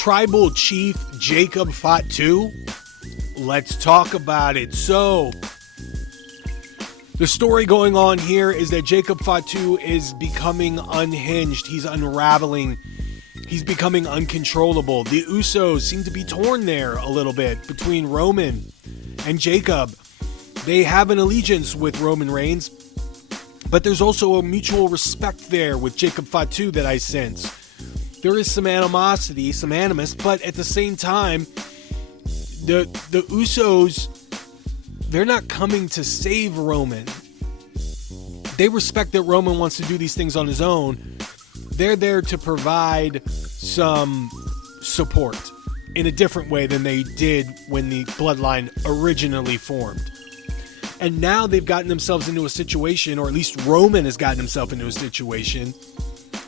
Tribal Chief Jacob Fatu? Let's talk about it. So, the story going on here is that Jacob Fatu is becoming unhinged. He's unraveling. He's becoming uncontrollable. The Usos seem to be torn there a little bit between Roman and Jacob. They have an allegiance with Roman Reigns, but there's also a mutual respect there with Jacob Fatu that I sense. There is some animosity, some animus, but at the same time, the Usos, they're not coming to save Roman. They respect that Roman wants to do these things on his own. They're there to provide some support in a different way than they did when the Bloodline originally formed. And now they've gotten themselves into a situation, or at least Roman has gotten himself into a situation,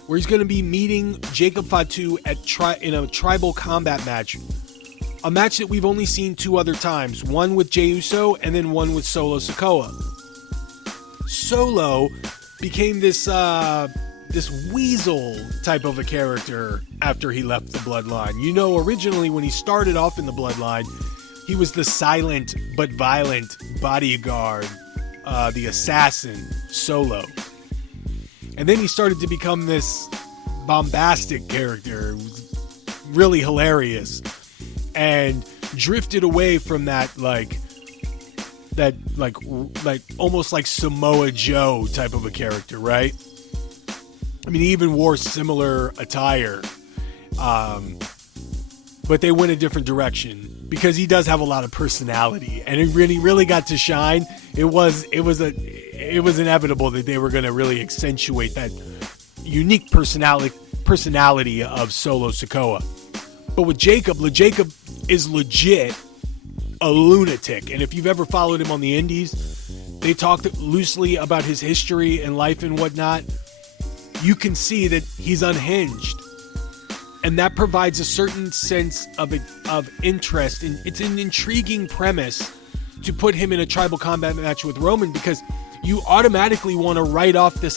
where he's going to be meeting Jacob Fatu in a tribal combat match. A match that we've only seen 2 other times. One with Jey Uso and then one with Solo Sikoa. Solo became this weasel type of a character after he left the Bloodline. You know, originally when he started off in the Bloodline, he was the silent but violent bodyguard, the assassin, Solo. And then he started to become this bombastic character, really hilarious, and drifted away from that almost like Samoa Joe type of a character, right? I mean, he even wore similar attire, but they went a different direction because he does have a lot of personality, and it really got to shine. It was inevitable that they were going to really accentuate that unique personality of Solo Sikoa. But with Jacob is legit a lunatic, and if you've ever followed him on the indies, they talked loosely about his history and life and whatnot. You can see that he's unhinged, and that provides a certain sense of interest. And it's an intriguing premise to put him in a tribal combat match with Roman, because you automatically want to write off this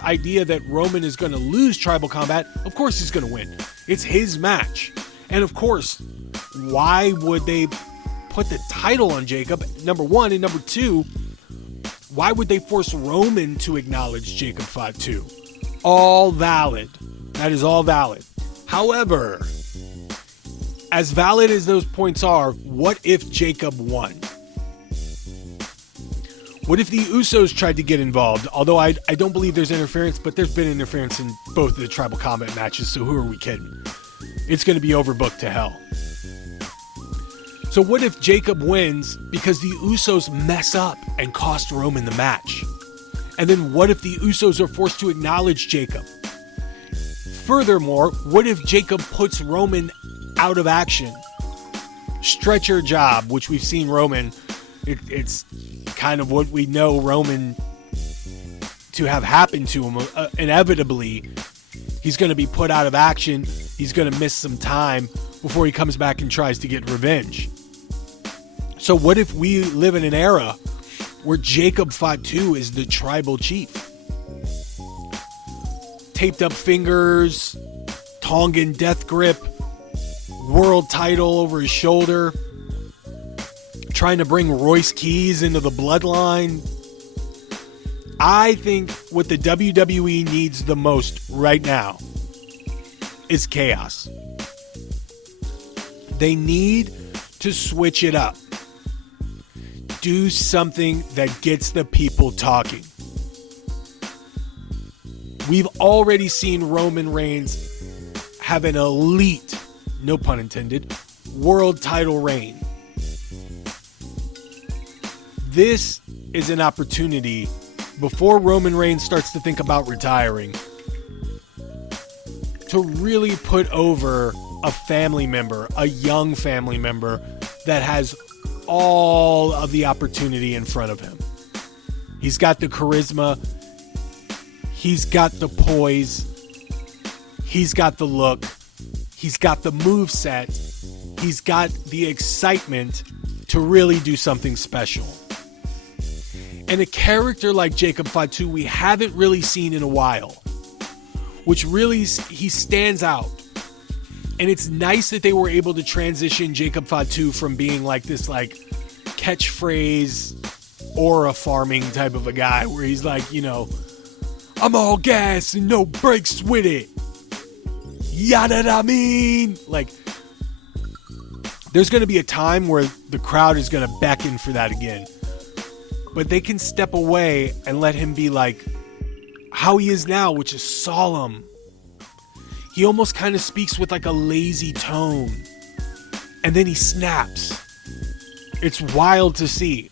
idea that Roman is going to lose tribal combat. Of course he's going to win. It's his match. And of course, why would they put the title on Jacob? Number one. And number two, why would they force Roman to acknowledge Jacob Fatu? All valid. That is all valid. However, as valid as those points are, what if Jacob won? What if the Usos tried to get involved? Although I don't believe there's interference, but there's been interference in both of the tribal combat matches, so who are we kidding? It's going to be overbooked to hell. So what if Jacob wins because the Usos mess up and cost Roman the match? And then what if the Usos are forced to acknowledge Jacob? Furthermore, what if Jacob puts Roman out of action? Stretcher job, which we've seen Roman, it's kind of what we know Roman to have happened to him. Inevitably, he's going to be put out of action. He's going to miss some time before he comes back and tries to get revenge. So what if we live in an era where Jacob Fatu is the tribal chief? Taped up fingers, Tongan death grip, world title over his shoulder, trying to bring Royce Keys into the Bloodline. I think what the WWE needs the most right now is chaos. They need to switch it up. Do something that gets the people talking. We've already seen Roman Reigns have an elite, no pun intended, world title reign. This is an opportunity before Roman Reigns starts to think about retiring to really put over a family member, a young family member that has all of the opportunity in front of him. He's got the charisma. He's got the poise. He's got the look. He's got the moveset. He's got the excitement to really do something special. And a character like Jacob Fatu we haven't really seen in a while, which really, he stands out. And it's nice that they were able to transition Jacob Fatu from being like this like catchphrase aura farming type of a guy where he's like, you know, I'm all gas and no brakes with it. Yada da mean. Like, there's going to be a time where the crowd is going to beckon for that again. But they can step away and let him be like how he is now, which is solemn. He almost kind of speaks with like a lazy tone. And then he snaps. It's wild to see.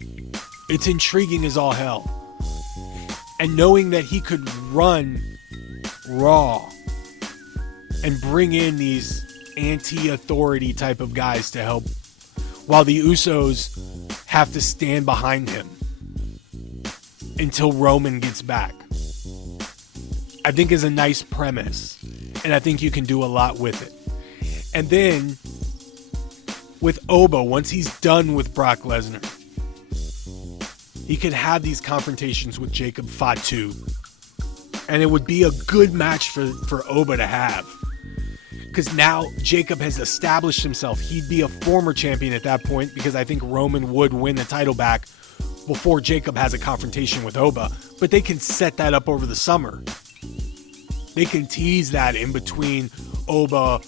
It's intriguing as all hell. And knowing that he could run Raw and bring in these anti-authority type of guys to help, while the Usos have to stand behind him until Roman gets back, I think is a nice premise. And I think you can do a lot with it. And then with Oba, once he's done with Brock Lesnar, he could have these confrontations with Jacob Fatu. And it would be a good match for Oba to have. Because now Jacob has established himself. He'd be a former champion at that point, because I think Roman would win the title back before Jacob has a confrontation with Oba. But they can set that up over the summer. They can tease that in between Oba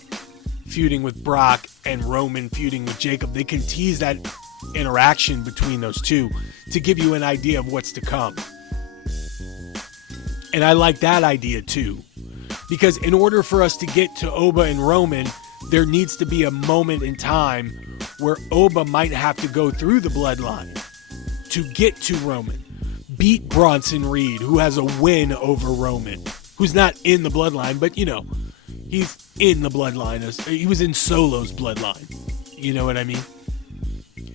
feuding with Brock and Roman feuding with Jacob. They can tease that interaction between those two to give you an idea of what's to come. And I like that idea too. Because in order for us to get to Oba and Roman, there needs to be a moment in time where Oba might have to go through the bloodline to get to Roman. Beat Bronson Reed, who has a win over Roman. Who's not in the bloodline, but, you know, he's in the bloodline. He was in Solo's bloodline. You know what I mean?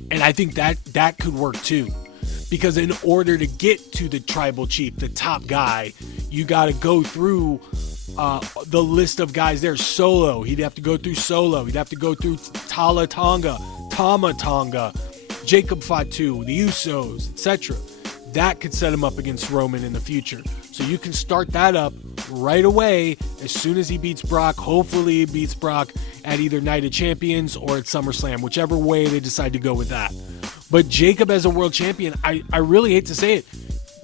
And I think that could work too. Because in order to get to the tribal chief, the top guy, you got to go through the list of guys there. Solo, he'd have to go through Solo. He'd have to go through Tama Tonga, Jacob Fatu, the Usos, etc. That could set him up against Roman in the future. So you can start that up right away as soon as he beats Brock. Hopefully he beats Brock at either Night of Champions or at SummerSlam, whichever way they decide to go with that. But Jacob as a world champion, I really hate to say it.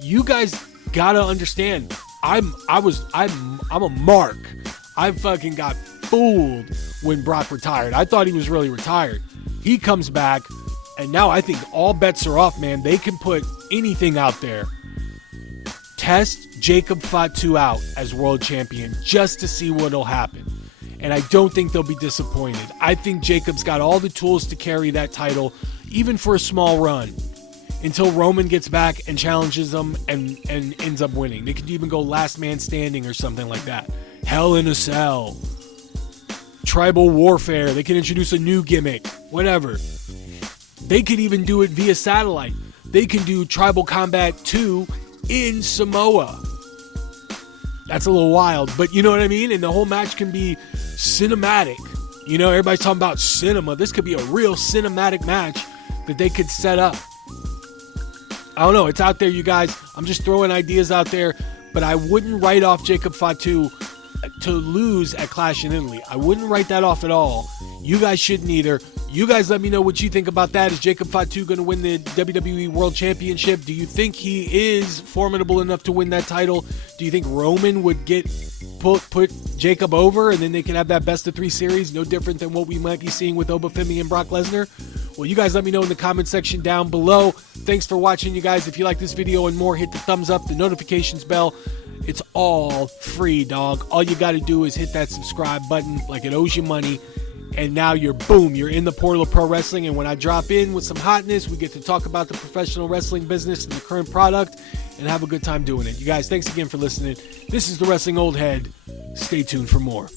You guys gotta understand, I'm a mark. I fucking got fooled when Brock retired. I thought he was really retired. He comes back, and now I think all bets are off, man. They can put anything out there. Test Jacob Fatu out as world champion just to see what'll happen. And I don't think they'll be disappointed. I think Jacob's got all the tools to carry that title, even for a small run, until Roman gets back and challenges them and ends up winning. They could even go last man standing or something like that. Hell in a Cell. Tribal warfare. They can introduce a new gimmick. Whatever. They could even do it via satellite. They can do Tribal Combat 2 in Samoa. That's a little wild, but you know what I mean? And the whole match can be cinematic. You know, everybody's talking about cinema. This could be a real cinematic match that they could set up. I don't know. It's out there, you guys. I'm just throwing ideas out there, but I wouldn't write off Jacob Fatu to lose at Clash in Italy. I wouldn't write that off at all. You guys shouldn't either. You guys let me know what you think about that. Is Jacob Fatu going to win the WWE World Championship? Do you think he is formidable enough to win that title? Do you think Roman would put Jacob over and then they can have that best of 3 series? No different than what we might be seeing with Oba Femi and Brock Lesnar? Well, you guys let me know in the comment section down below. Thanks for watching, you guys. If you like this video and more, hit the thumbs up, the notifications bell. It's all free, dog. All you got to do is hit that subscribe button like it owes you money. And now you're in the portal of pro wrestling. And when I drop in with some hotness, we get to talk about the professional wrestling business and the current product and have a good time doing it. You guys, thanks again for listening. This is the Wrestling Old Head. Stay tuned for more.